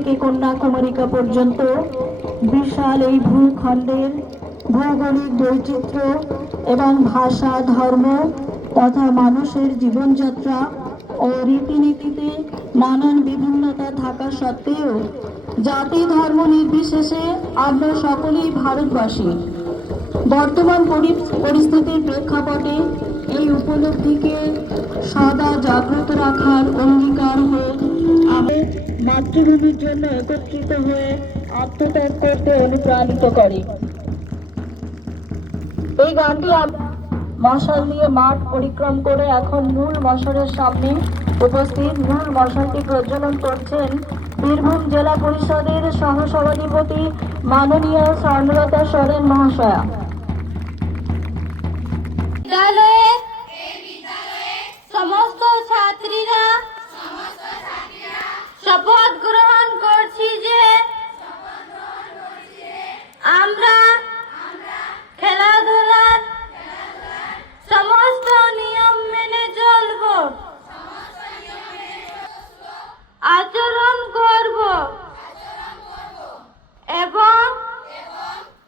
থেকে কন্যাকুমারিকা পর্যন্ত বিশাল এই ভূখণ্ডের ভৌগোলিক বৈচিত্র্য এবং ভাষা, ধর্ম তথা মানুষের জীবনযাত্রা ও রীতিনীতিতে নানান বিভিন্নতা থাকা সত্ত্বেও জাতি ধর্ম নির্বিশেষে আমরা সকলেই ভারতবাসী। বর্তমান পরি- পরিস্থিতির প্রেক্ষাপটে এই উপলব্ধিকে সদা জাগ্রত রাখার অঙ্গীকার হয়ে আমি মাতৃভূমির জন্য একত্রিত হয়ে আত্মত্যাগ করতে অনুপ্রাণিত করি। এই গানটি মশাল দিয়ে মাঠ পরিক্রম করে এখন মূল মশালের সামনে উপস্থিত। মূল মশালটি প্রজ্বলন করছেন বীরভূম জেলা পরিষদের সহসভাধিপতি মাননীয় স্বর্ণলতা সরেন মহাশয়া। বিদ্যালয়ের সমস্ত ছাত্রীরা শপথ গ্রহণ করছি যে আমরা খেলাধুলার সমস্ত নিয়ম মেনে চলব আচরণ করব এবং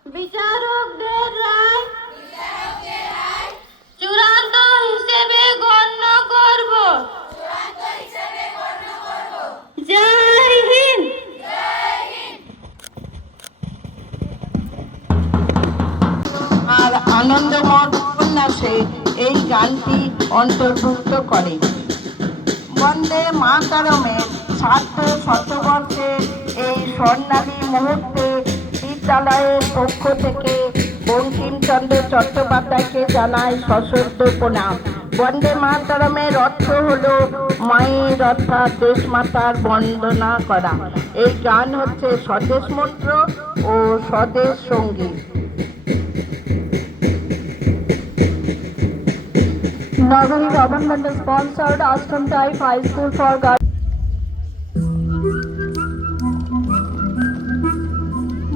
বিচারকদের আর আনন্দময় উপন্যাসে এই গানটি অন্তর্ভুক্ত করে। বন্দে মাতারমের সার্থ শতবর্ষে এই স্বর্ণালী মুহূর্তে বিদ্যালয়ের পক্ষ থেকে বঙ্কিমচন্দ্র চট্টোপাধ্যায়কে জানায় সশস্ত্র প্রণাম। বন্দে মাতারমের অর্থ হলো মায়ের অর্থাৎ দেশমাতার বন্দনা করা। এই গান হচ্ছে স্বদেশ মন্ত্র ও স্বদেশ সংগীত। Nagari government sponsored Ashram Type High School for Girls.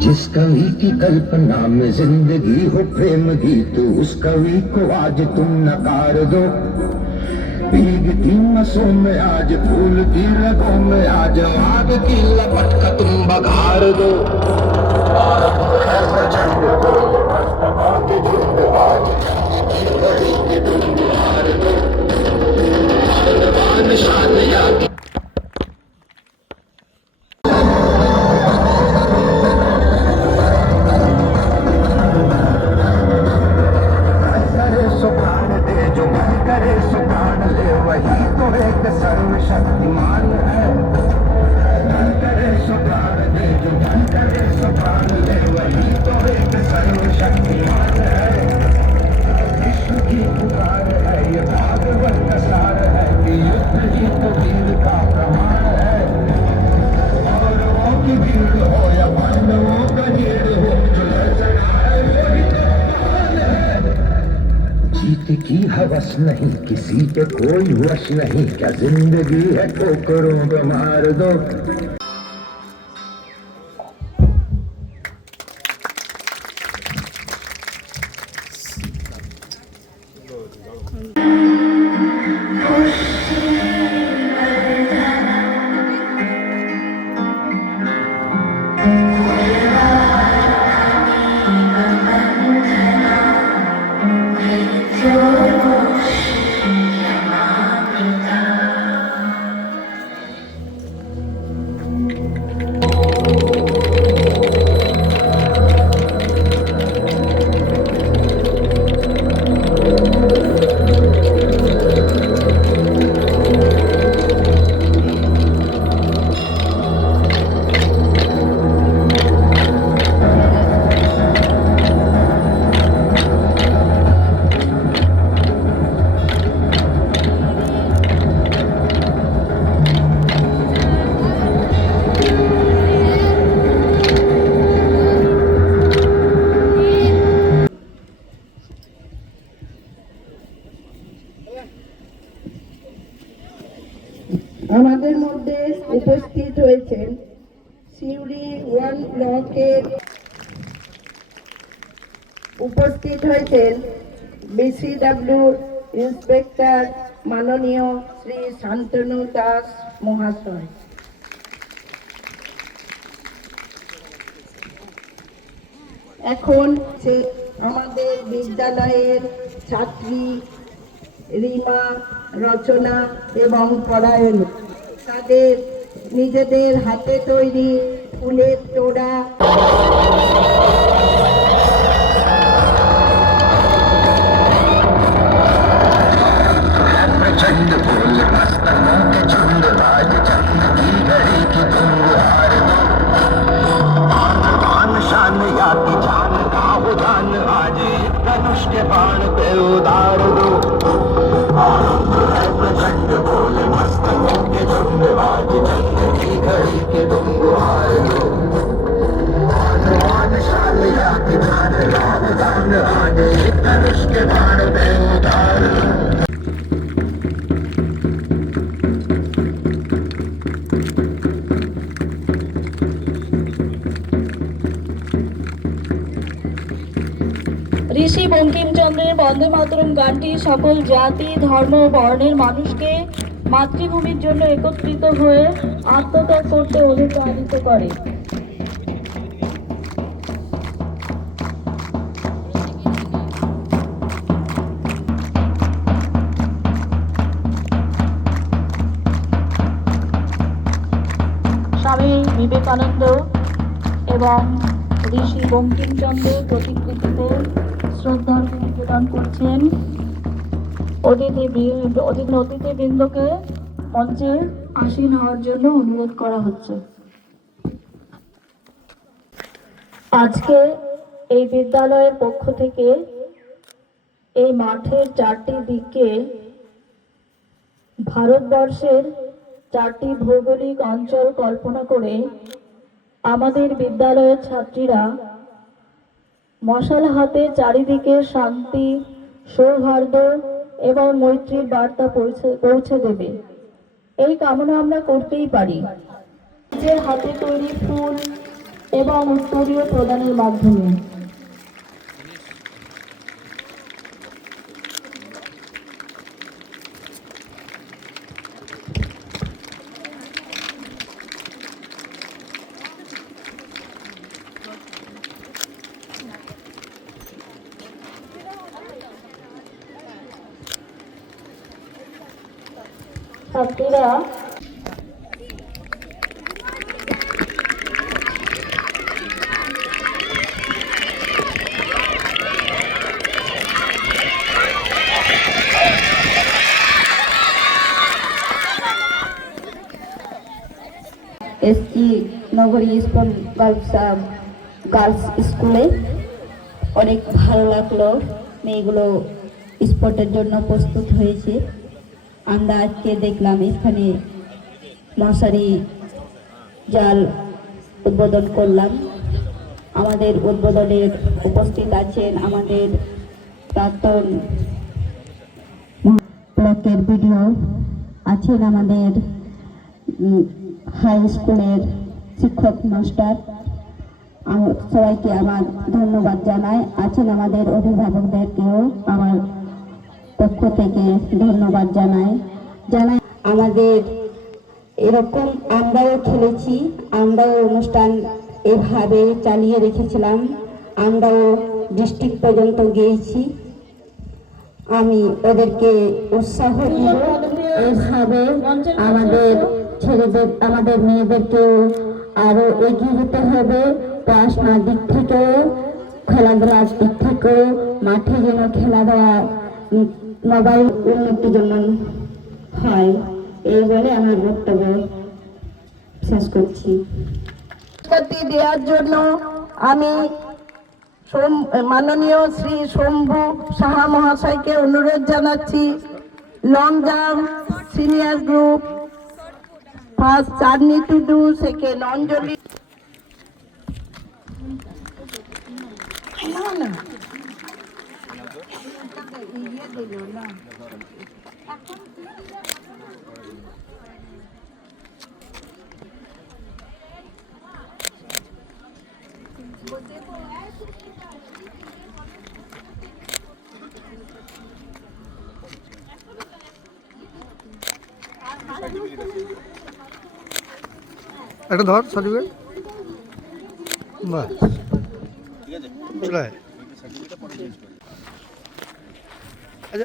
जिस कवि की कल्पना में ज़िंदगी हो, प्रेम गीत, उस कवि को आज तुम नकार दो भीगती मसों में आज फूल की रगों में आज, आग की लपट का तुम बघार दो निशान की हवस नहीं, किसी पे कोई वश नहीं। क्या ज़िंदगी है ठोकरों पे मार दो। আমাদের রয়েছেন সিউড়ি ওয়ান ব্লকের উপস্থিত হয়েছেন বিসিডাব্লিউ ইন্সপেক্টর মাননীয় শ্রী শান্তনু দাস মহাশয়। এখন সে আমাদের বিদ্যালয়ের ছাত্রী রিমা রচনা এবং পড়ায়ন তাদের নিজেদের হাতে তৈরি ফুলের তোড়া प्रचंड बोल मस्तकों के झुंड आज चंद की घड़ी की धुंध हार दो आन आन शान या की जान का हो जान आज एक धनुष के बाण पे उतार दो ঋষি বঙ্কিমচন্দ্রের বন্দে মাতরম গানটি সকল জাতি, ধর্ম বর্ণের মানুষকে মাতৃভূমির জন্য একত্রিত হয়ে আত্মত্যাগ করতে অনুপ্রাণিত করে। স্বামী বিবেকানন্দ এবং ঋষি বঙ্কিমচন্দ্রের প্রতিকৃতিতে শ্রদ্ধার নিবেদন করছেন। অতিথি অতিথিবৃন্দকে মঞ্চে আসীন হওয়ার জন্য অনুরোধ করা হচ্ছে। আজকে এই বিদ্যালয়ের পক্ষ থেকে এই মাঠের চারটি দিকে ভারতবর্ষের চারটি ভৌগোলিক অঞ্চল কল্পনা করে আমাদের বিদ্যালয়ের ছাত্রীরা মশাল হাতে চারিদিকে শান্তি, সৌহার্দ্য এবং মৈত্রীর বার্তা পৌঁছে দেবে। এই কামনা আমরা করতেই পারি। নিজের হাতে তৈরি ফুল এবং উত্তরীয় প্রদানের মাধ্যমে। ছাত্রীরা এসছি নগরী স্কুল গার্লস গার্লস স্কুলে। অনেক ভালো লাগল। মেয়েগুলো স্পোর্টের জন্য প্রস্তুত হয়েছে। আমরা আজকে দেখলাম এখানে মশারি জাল উদ্বোধন করলাম। আমাদের উদ্বোধনের উপস্থিত আছেন আমাদের প্রাক্তন ব্লকের ভিডিও আছেন আমাদের হাই স্কুলের শিক্ষক মাস্টার। সবাইকে আমার ধন্যবাদ জানাই। আছেন আমাদের অভিভাবকদেরকেও থেকে ধন্যবাদ জানাই। জানাই আমাদের এরকম আমরাও খেলেছি, আমরাও অনুষ্ঠান এভাবে চালিয়ে রেখেছিলাম, আমরাও ডিস্ট্রিক্ট পর্যন্ত গিয়েছি। আমি ওদেরকে উৎসাহ দিব, এভাবে আমাদের ছেলেদের, আমাদের মেয়েদেরকেও আরও এগিয়ে যেতে হবে পড়াশোনার দিক থেকেও, খেলাধুলার দিক থেকেও, মাঠে যেন খেলাধুলা মোবাইল উন্নতির জন্য হয়। এই বলে আমার বক্তব্য শেষ করছি। দেওয়ার জন্য আমি মাননীয় শ্রী শম্ভু সাহা মহাশয়কে অনুরোধ জানাচ্ছি। Long jump senior group, first Chandni Tudu second Anjali. একটা ধর সার্টিফিকেট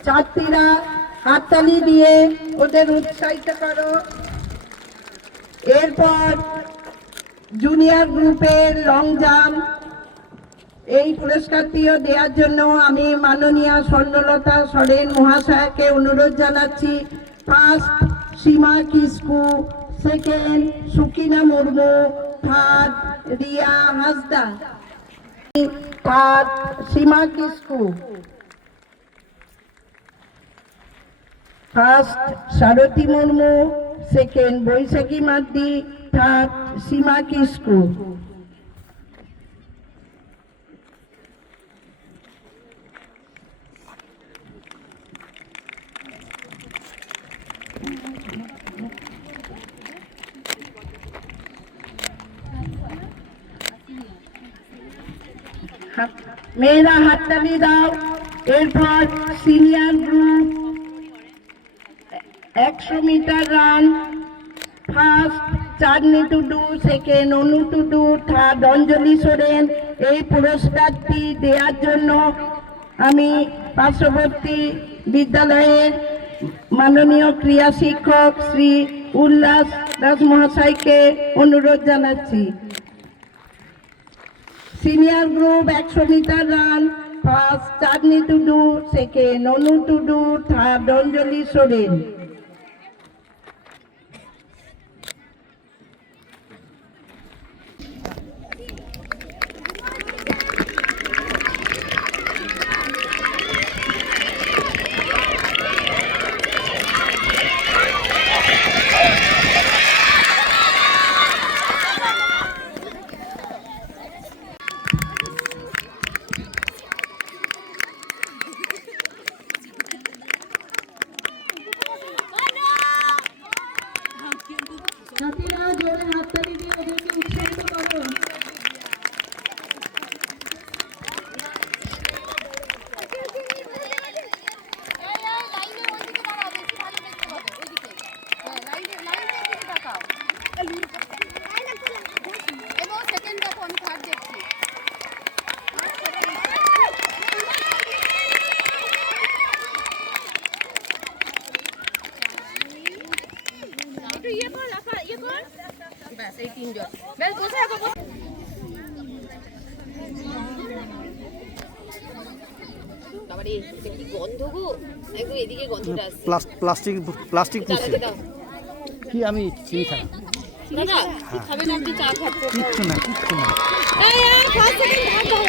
ছাত্রীরা হাততালি দিয়ে ওদের উৎসাহিত করো। এরপর জুনিয়র গ্রুপের লং জাম্প এই পুরস্কারটিও দেওয়ার জন্য আমি মাননীয় স্বর্ণলতা সরেন মহাশয়াকে অনুরোধ জানাচ্ছি। First Seema Kisku second Sukina Murmu third Riya Hasda third Seema Kisku. First, Sarathi Murmu, second, Baishakhi Maddi, third, Seema Kisku. মেয়েরা হাততালি দাও। এরপর সিনিয়র গ্রুপ, একশো metre run. First, Chandni Tudu, second, Anu Tudu, third, Anjali Soren. এই পুরস্কারটি দেওয়ার জন্য আমি পার্শ্ববর্তী বিদ্যালয়ের মাননীয় ক্রিয়া শিক্ষক শ্রী উল্লাস দাস মহাশয়কে অনুরোধ জানাচ্ছি। সিনিয়র গ্রুপ একশো metre run first Chandni Tudu second Anu Tudu third Anjali Soren সাথীরা জোরে হাততালি দিয়ে ওদেরকে উৎসাহিত করো সেকেন্ড দেখো আমি থার্ড দেখছি একটু ইয়ে কর রাখা ইয়ে কর ব্যাস এই তিনজন বেশ বসে রাখো বসে বাবারে এটা কি গন্ধ গো একদম এদিকে গন্ধটা আসছে। প্লাস্টিক প্লাস্টিক পুষছে কি আমি চিনি খাই না। দাদা খাবে না চা খাচ্ছে? কিচ্ছু না কিচ্ছু না। এই এই ফার্স্ট সেকেন্ড ভাগ দাও